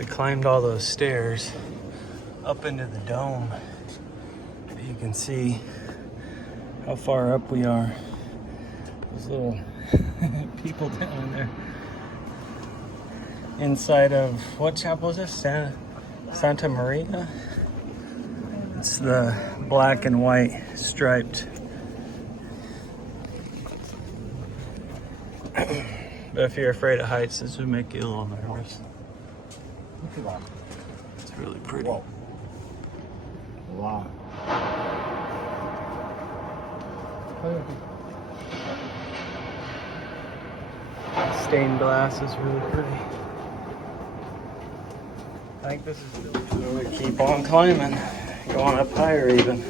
We climbed all those stairs up into the dome. You can see how far up we are. Those little people down there. Inside of, what chapel is this? Santa Maria? It's the black and white striped. But if you're afraid of heights, this would make you a little nervous. Look at that. It's really pretty. Whoa. Wow. Stained glass is really pretty. I think this is where we keep on climbing, going up higher even.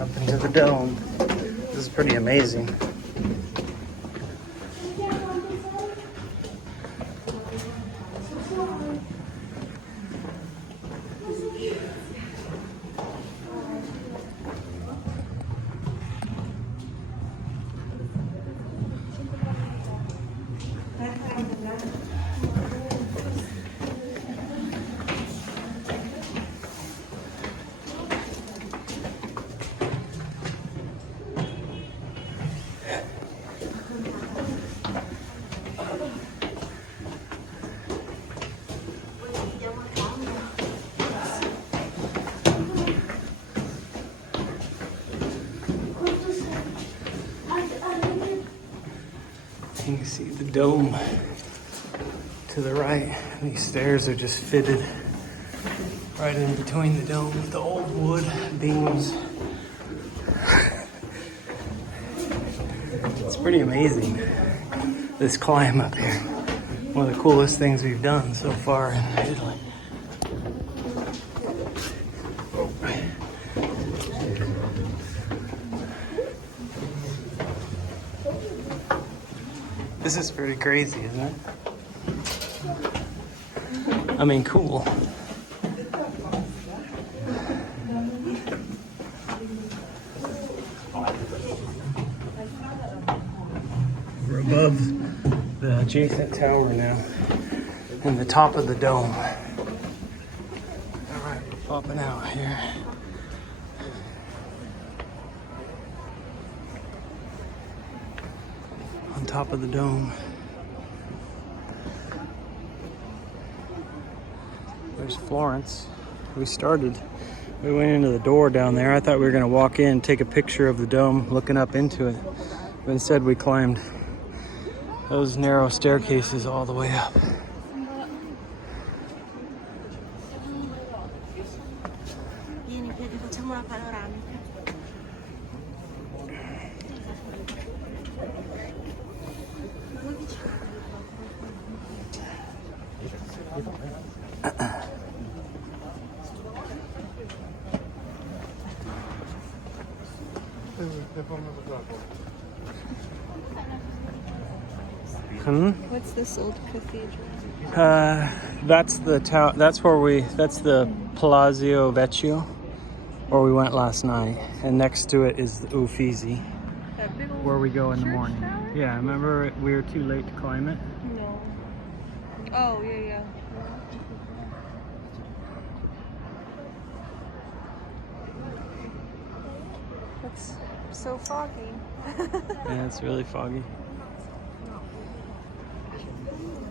Up into the dome. This is pretty amazing. You can see the dome to the right. These stairs are just fitted right in between the dome with the old wood beams. It's pretty amazing, this climb up here. One of the coolest things we've done so far in Italy. This is pretty crazy, isn't it? I mean, cool. We're above the adjacent tower now, and the top of the dome. All right, we're popping out here. On top of the dome. There's Florence. We went into the door down there. I thought we were gonna walk in, take a picture of the dome, looking up into it. But instead we climbed those narrow staircases all the way up. What's this old cathedral? That's the tower. That's the Palazzo Vecchio, where we went last night. And next to it is the Uffizi, That big old where we go in the church morning. tower? Yeah, remember we were too late to climb it? No. Oh, yeah. It's so foggy. Yeah, it's really foggy.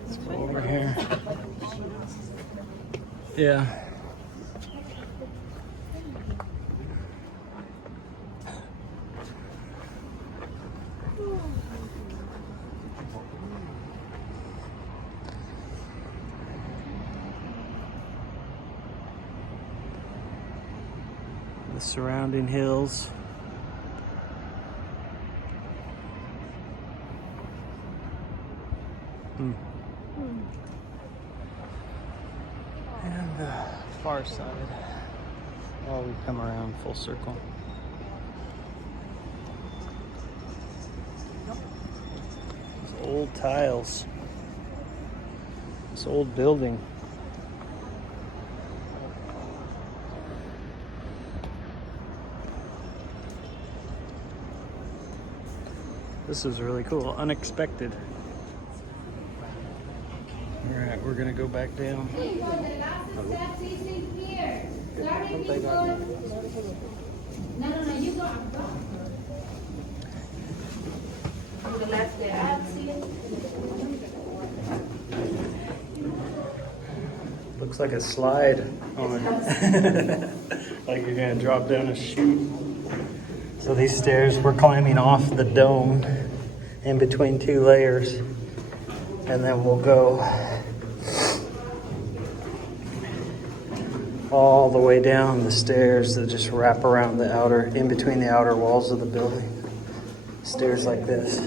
Let's go over here. Yeah. The surrounding hills. And the far side. Oh, we come around full circle. These old tiles. This old building. This was really cool, unexpected. All right, we're gonna go back down. Looks like a slide on it. Like you're gonna drop down a chute. So these stairs, we're climbing off the dome in between two layers. And then we'll go all the way down the stairs that just wrap around the outer, in between the outer walls of the building. Stairs like this.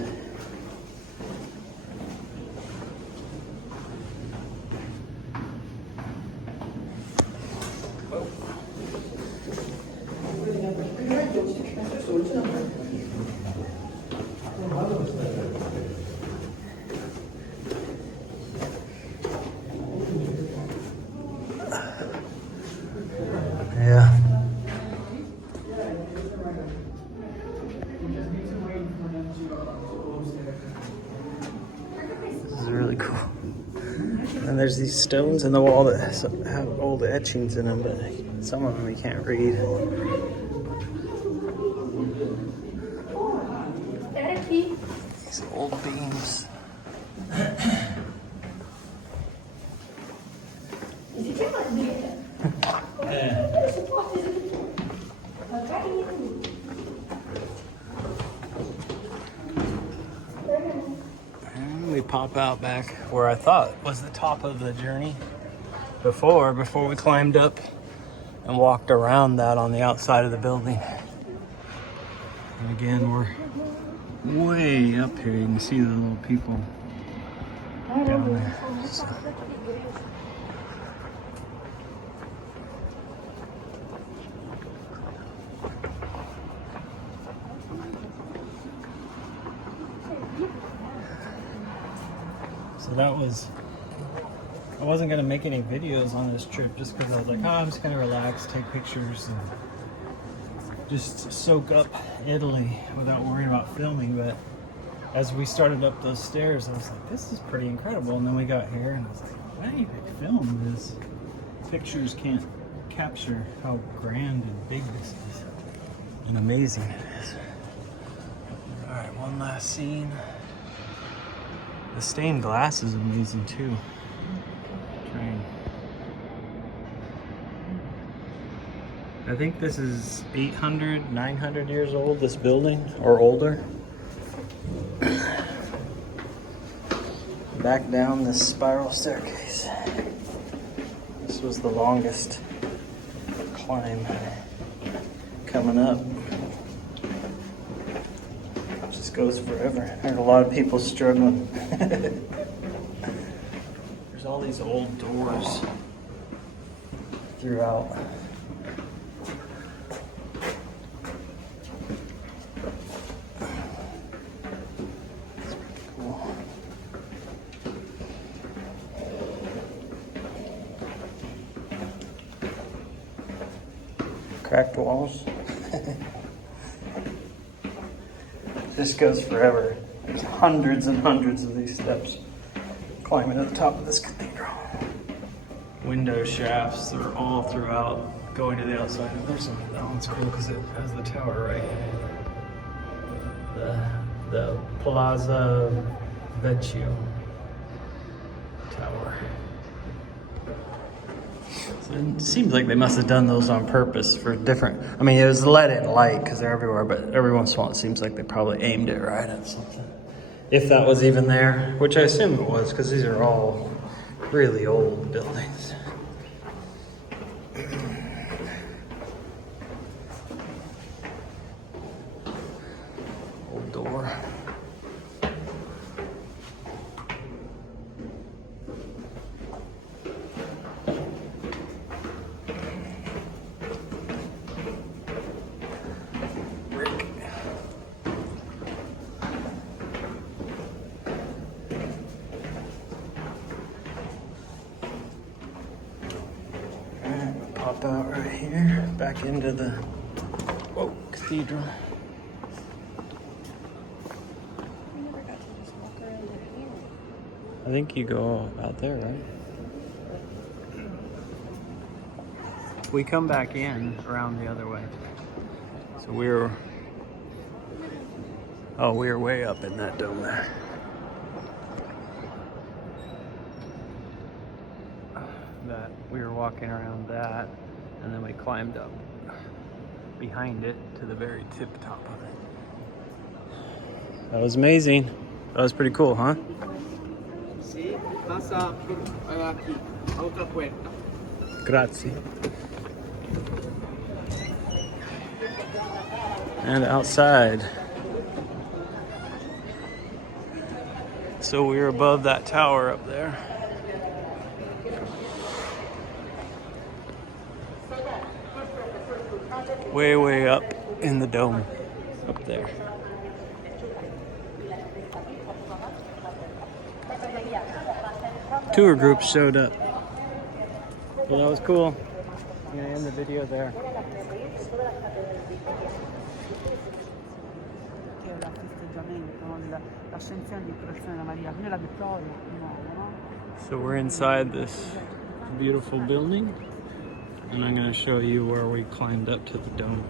Yeah. This is really cool. And there's these stones in the wall that have old etchings in them, but some of them you can't read. These old beams. And we pop out back where I thought was the top of the journey before we climbed up and walked around that on the outside of the building. And again, we're way up here. You can see the little people down there. So that was, I wasn't gonna make any videos on this trip just because I was like, oh, I'm just gonna relax, take pictures, and just soak up Italy without worrying about filming. But as we started up those stairs, I was like, this is pretty incredible. And then we got here and I was like, wait, film this. Pictures can't capture how grand and big this is and amazing it is. All right, one last scene. The stained glass is amazing too. Train. I think this is 800, 900 years old, this building, or older. Back down this spiral staircase. This was the longest climb coming up. Just goes forever. There's a lot of people struggling. There's all these old doors throughout. It's pretty cool. Cracked walls. This goes forever. There's hundreds and hundreds of these steps climbing to the top of this cathedral. Window shafts are all throughout, going to the outside. There's some, that one's cool because it has the tower right in it. The Plaza Vecchio Tower. So it seems like they must have done those on purpose for different, I mean, it was let in light because they're everywhere, but every once in a while it seems like they probably aimed it right at something. If that was even there, which I assume it was because these are all really old buildings. Old door. Pop out right here, back into the cathedral. I think you go out there, right? We come back in around the other way. So we were way up in that dome there. That we were walking around that, and then we climbed up behind it to the very tip top of it. That was amazing. That was pretty cool, huh? Grazie. And outside. So we're above that tower up there. Way, way up in the dome up there. Tour groups showed up. So that was cool. I'm gonna end the video there. So we're inside this beautiful building, and I'm gonna show you where we climbed up to the dome.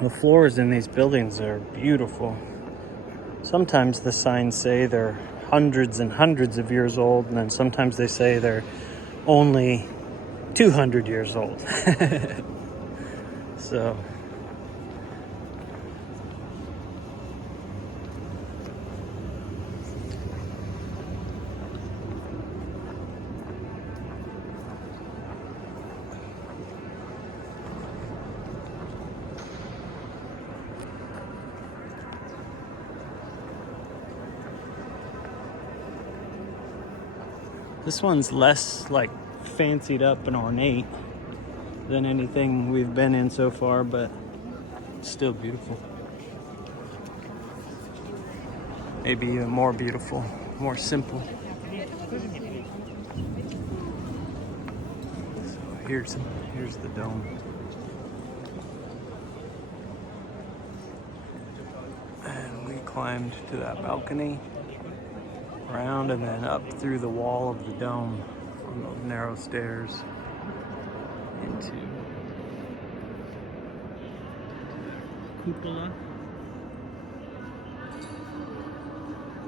The floors in these buildings are beautiful. Sometimes the signs say they're hundreds and hundreds of years old, and then sometimes they say they're only 200 years old. So this one's less like fancied up and ornate than anything we've been in so far, but it's still beautiful. Maybe even more beautiful, more simple. So here's the dome. And we climbed to that balcony, around and then up through the wall of the dome on those narrow stairs into cupola,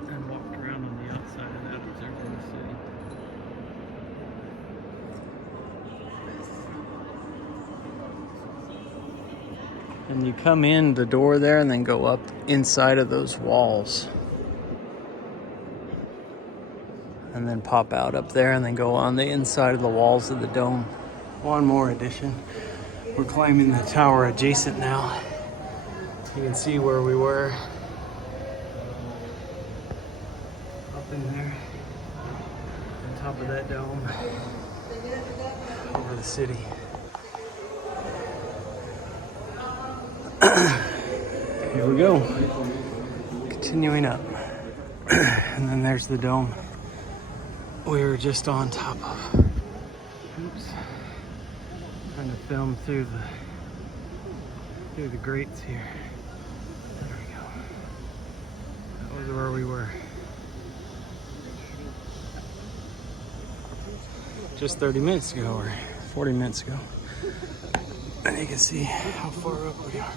and walked around on the outside of that, observing the city. And you come in the door there and then go up inside of those walls. And then pop out up there and then go on the inside of the walls of the dome. One more addition. We're climbing the tower adjacent now. You can see where we were. Up in there, on top of that dome, over the city. Here we go. Continuing up. And then there's the dome we were just on top of. Oops. Trying to film through the grates here. There we go. That was where we were. Just 30 minutes ago, or 40 minutes ago. And you can see how far up we are.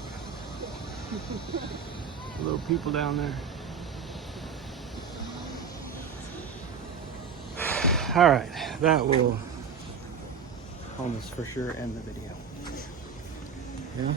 Little people down there. All right, that will almost for sure end the video. Yeah.